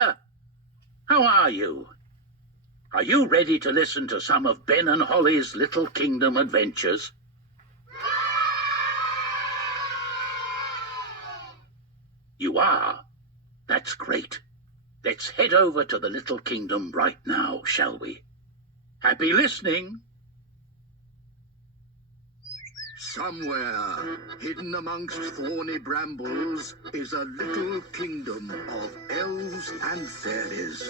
How are you? Are you ready to listen to some of Ben and Holly's Little Kingdom adventures? You are? That's great. Let's head over to the Little Kingdom right now, shall we? Happy listening. Somewhere, hidden amongst thorny brambles, is a little kingdom of elves and fairies.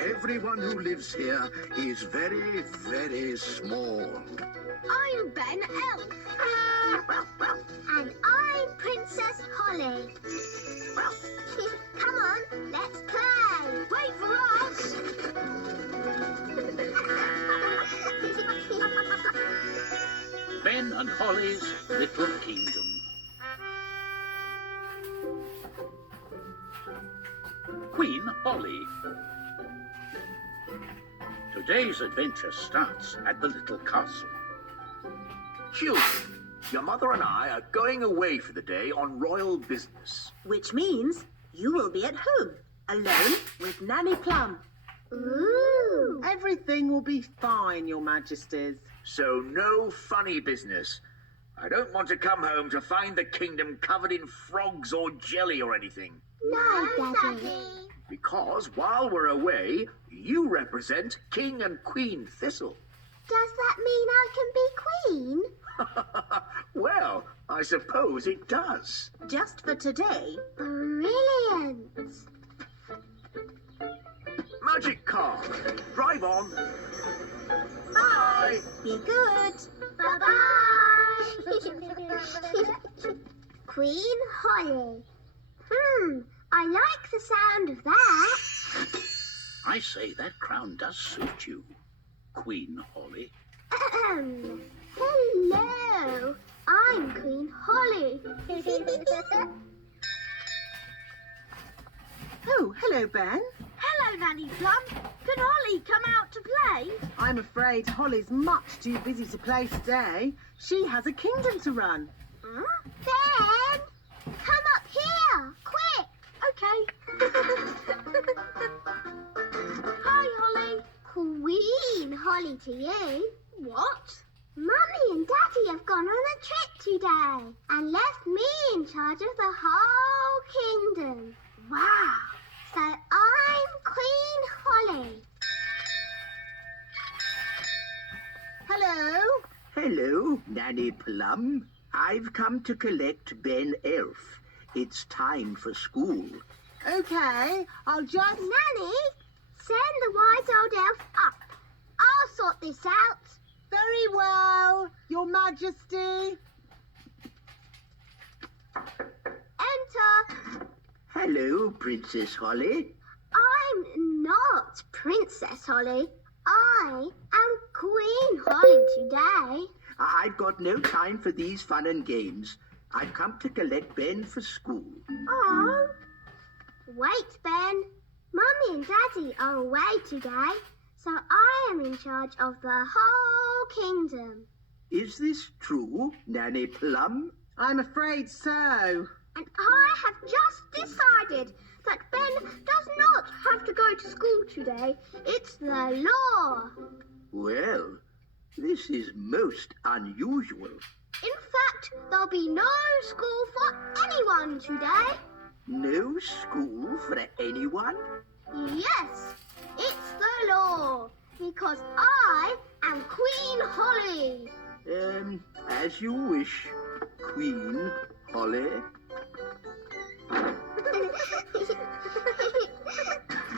Everyone who lives here is very, very small. I'm Ben Elf. And I'm Princess Holly. Come on, let's play. Wait for us. Ben and Holly's Little Kingdom. Queen Holly. Today's adventure starts at the little castle. Children, your mother and I are going away for the day on royal business. Which means you will be at home, alone with Nanny Plum. Ooh. Everything will be fine, Your Majesties. So no funny business. I don't want to come home to find the kingdom covered in frogs or jelly or anything. No, Daddy. Because while we're away, you represent King and Queen Thistle. Does that mean I can be queen? Well, I suppose it does. Just for today. Brilliant. Magic car, drive on. Bye. Be good. Bye-bye. Queen Holly. I like the sound of that. I say that crown does suit you, Queen Holly. Hello. I'm Queen Holly. Oh, hello, Ben. Hello, Nanny Plum. Can Holly come out to play? I'm afraid Holly's much too busy to play today. She has a kingdom to run. Huh? Ben, come up here, quick. Okay. Hi, Holly. Queen Holly to you. What? Mummy and Daddy have gone on a trip today and left me in charge of the whole kingdom. Wow. So I'm Queen Holly. Hello. Hello, Nanny Plum. I've come to collect Ben Elf. It's time for school. Okay, I'll just... Nanny, send the wise old elf up. I'll sort this out. Very well, Your Majesty. Enter. Hello, Princess Holly. I'm not Princess Holly. I am Queen Holly today. I've got no time for these fun and games. I've come to collect Ben for school. Oh. Wait, Ben. Mummy and Daddy are away today, so I am in charge of the whole kingdom. Is this true, Nanny Plum? I'm afraid so. And I have just decided that Ben does not have to go to school today. It's the law. Well, this is most unusual. In fact, there'll be no school for anyone today. No school for anyone? Yes, it's the law, because I am Queen Holly. As you wish, Queen Holly.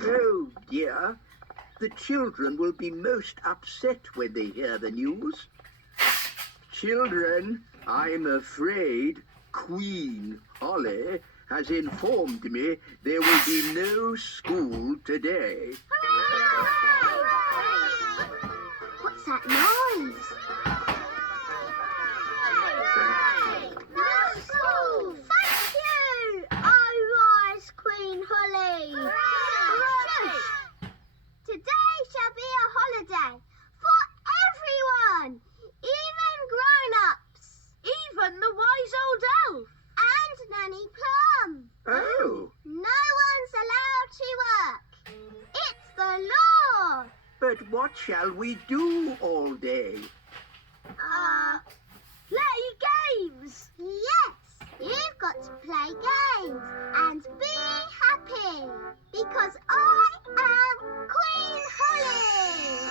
Oh, dear. The children will be most upset when they hear the news. Children, I'm afraid Queen Holly has informed me there will be no school today. Hooray! What's that noise? No school! Thank you! Oh, rise, Queen Holly! Hooray! Today shall be a holiday for everyone, even grown-ups. Even the wise old elf. And Nanny Plum. Oh. No one's allowed to But what shall we do all day? Play games! Yes, you've got to play games and be happy because I am Queen Holly!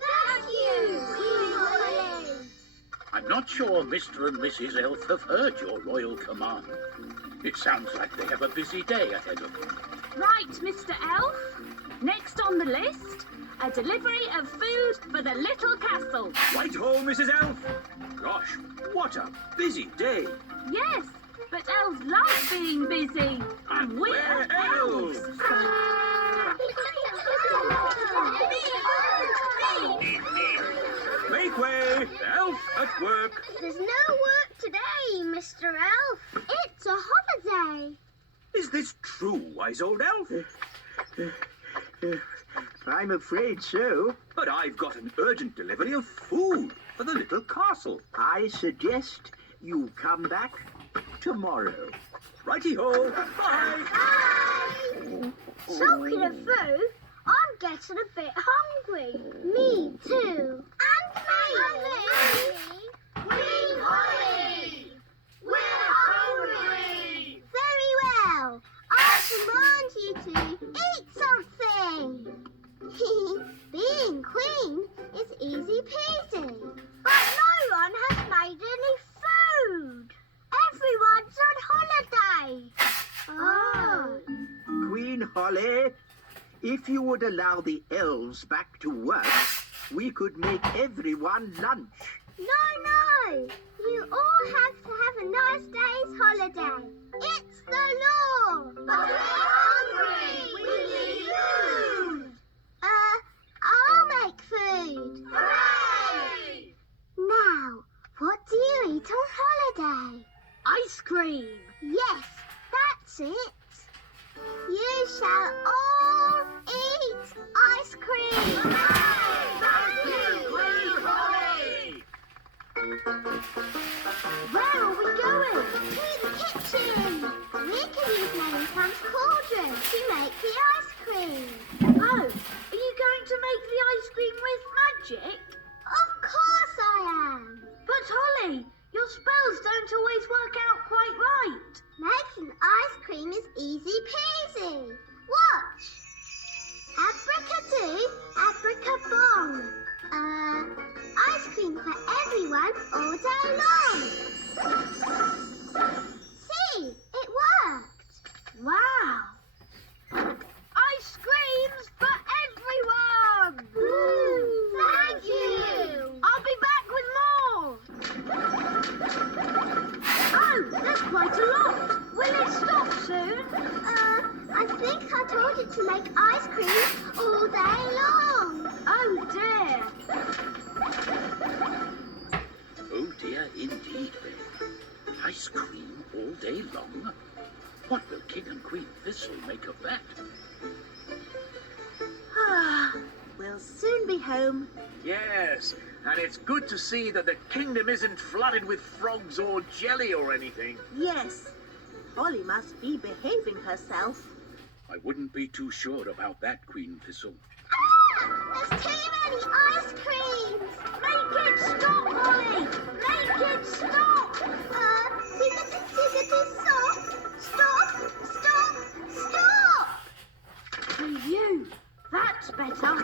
Thank you, Queen Holly! I'm not sure Mr. and Mrs. Elf have heard your royal command. It sounds like they have a busy day ahead of them. Right, Mr. Elf. Next on the list, a delivery of food for the little castle. Right-ho, Mrs. Elf. Gosh, what a busy day. Yes, but elves like being busy. And we're elves. Make way, elf at work. There's no work today, Mr. Elf. It's a holiday. Is this true, wise old elf? I'm afraid so. But I've got an urgent delivery of food for the little castle. I suggest you come back tomorrow. Righty-ho, bye. Talking of food, I'm getting a bit hungry. Me too. And me. Queen Holly. We're hungry. Very well. I command you to eat something. Being queen is easy peasy. But no one has made any food. Everyone's on holiday. Oh. Queen Holly, if you would allow the elves back to work, we could make everyone lunch. No. You all have to have a nice day's holiday. It's the law. But we're hungry. We need food. I'll make food. Hooray! Now, what do you eat on holiday? Ice cream. Yes, that's it. You shall all eat ice cream. Hooray! Thank you, Queen Holly! Where are we going? To the kitchen. We can use Nanny Plum's cauldron to make the ice cream. Oh, are you going to make the ice cream with magic? Of course I am. But Holly, your spells don't always work out quite right. Making ice cream is easy peasy. Watch. Abracadoo, abracabong. Ice cream for everyone all day long. See, it worked. Wow. Ice creams for everyone. Thank you. I'll be back with more. Oh, there's quite a lot. Will it stop soon? I think I told it to make ice cream all day long. Oh dear. Oh dear indeed, then. Ice cream all day long? What will King and Queen Thistle make of that? We'll soon be home. Yes, and it's good to see that the kingdom isn't flooded with frogs or jelly or anything. Yes, Holly must be behaving herself. I wouldn't be too sure about that, Queen Thistle. There's too many ice creams. Make it stop, Holly. Make it stop. Tickety stop. Stop. For you. That's better.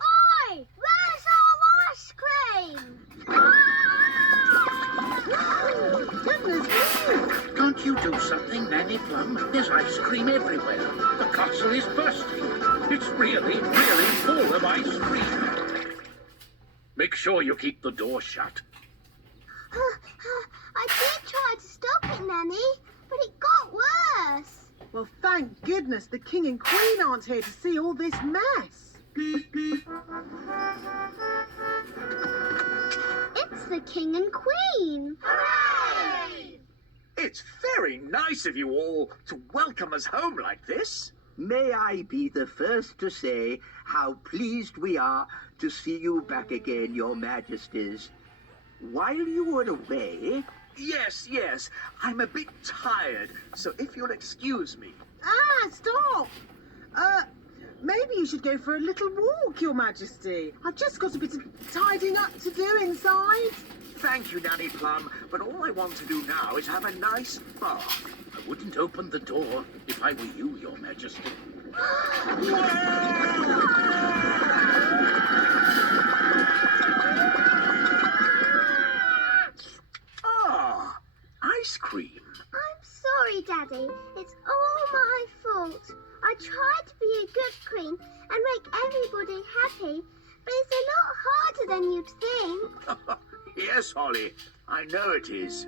Oi! Where's our ice cream? Goodness me! Can't you do something, Nanny Plum? There's ice cream everywhere. The castle is bursting. It's really, really full of ice cream. Make sure you keep the door shut. I did try to stop it, Nanny, but it got worse. Well, thank goodness the king and queen aren't here to see all this mess. It's the king and queen. Hooray! It's very nice of you all to welcome us home like this. May I be the first to say how pleased we are to see you back again, your majesties. While you were away, Yes. I'm a bit tired, so if you'll excuse me. Ah, stop! Maybe you should go for a little walk, Your Majesty. I've just got a bit of tidying up to do inside. Thank you, Nanny Plum, but all I want to do now is have a nice bath. I wouldn't open the door if I were you, Your Majesty. Ah, ice cream. I'm sorry, Daddy. It's all my fault. I tried to be a good queen and make everybody happy, but it's a lot harder than you'd think. Yes, Holly, I know it is.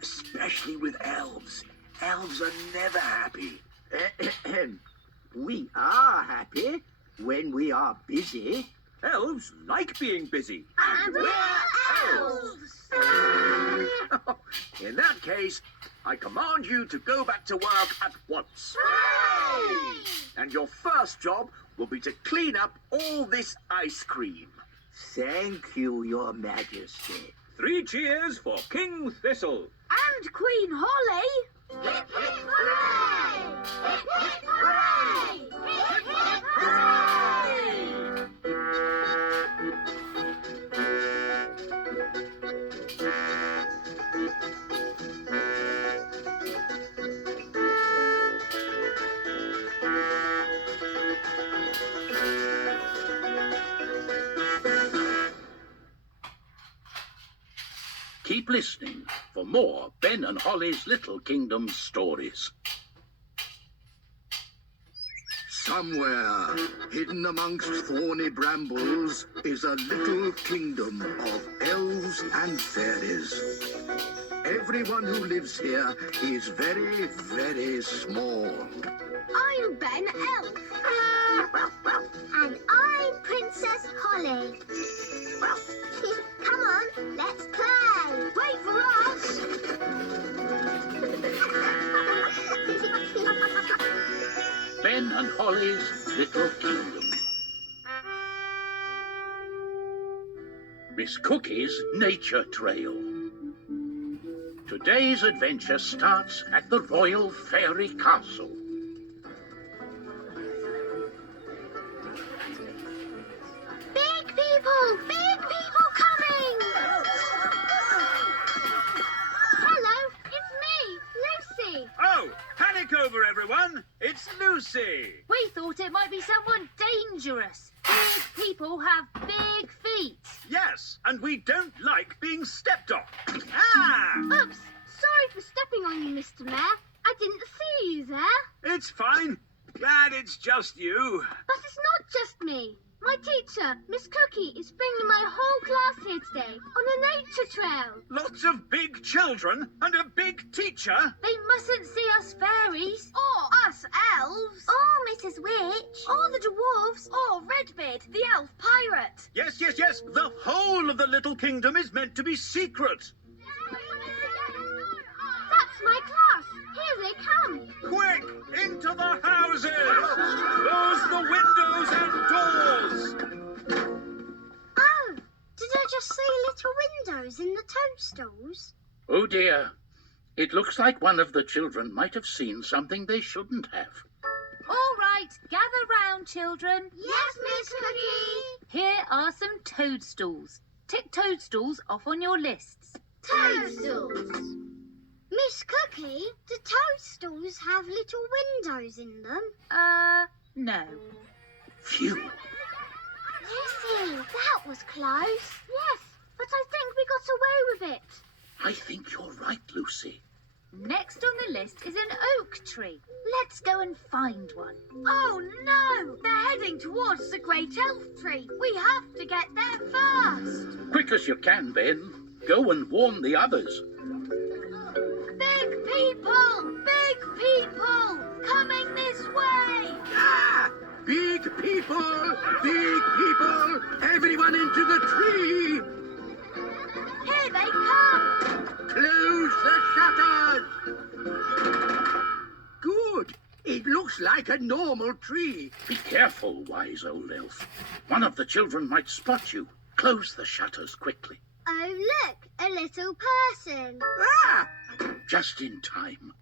Especially with elves. Elves are never happy. We are happy when we are busy. Elves like being busy. And we're elves! In that case, I command you to go back to work at once. Hooray! And your first job will be to clean up all this ice cream. Thank you, Your Majesty. 3 cheers for King Thistle. And Queen Holly. Hip, hip, hooray! Hip, hip, hooray! Hip, hip, hooray! Keep listening for more Ben and Holly's Little Kingdom stories. Somewhere, hidden amongst thorny brambles, is a little kingdom of elves and fairies. Everyone who lives here is very, very small. I'm Ben Elf. And I'm Princess Holly. Come on, let's play. Wait for us. Ben and Holly's Little Kingdom. Miss Cookie's Nature Trail. Today's adventure starts at the Royal Fairy Castle. Big people coming! Hello, it's me, Lucy. Oh, panic over, everyone. It's Lucy. We thought it might be someone dangerous. Big people have big feet. Yes, and we don't like being stepped on. Ah! Oops, sorry for stepping on you, Mr. Mayor. I didn't see you there. It's fine. Glad it's just you. But it's not just me. My teacher, Miss Cookie, is bringing my whole class here today on a nature trail. Lots of big children and a big teacher. They mustn't see us fairies. Or us elves. Or Mrs. Witch. Or the dwarves. Or Redbeard, the elf pirate. Yes. The whole of the little kingdom is meant to be secret. That's my class. Here they come. Quick, into the houses. Close the windows and doors. Oh, did I just see little windows in the toadstools? Oh dear. It looks like one of the children might have seen something they shouldn't have. All right, gather round, children. Yes, Miss Cookie. Here are some toadstools. Tick toadstools off on your lists. Toadstools. Miss Cookie, do toadstools have little windows in them? No. Phew. Lucy, that was close. Yes, but I think we got away with it. I think you're right, Lucy. Next on the list is an oak tree. Let's go and find one. Oh no! They're heading towards the great elf tree. We have to get there first. Quick as you can, Ben. Go and warn the others. Big people, coming this way. Ah! Big people! Everyone into the tree! Here they come. Close the shutters! Good. It looks like a normal tree. Be careful, wise old elf. One of the children might spot you. Close the shutters quickly. Oh, look, a little person. Ah! Just in time.